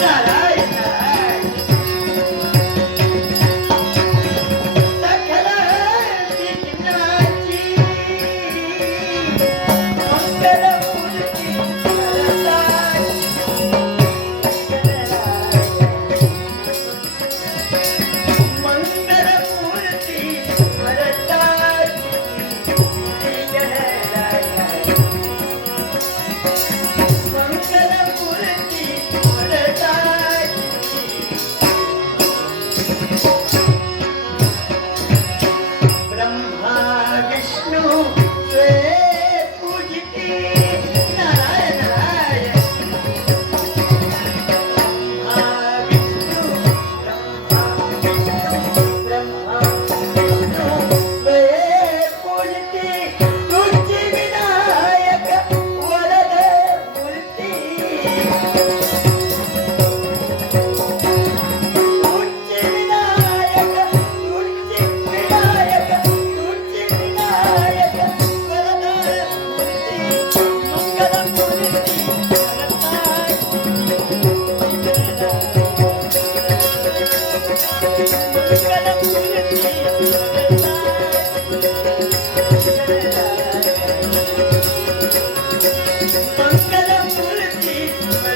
येणार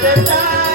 Let it die.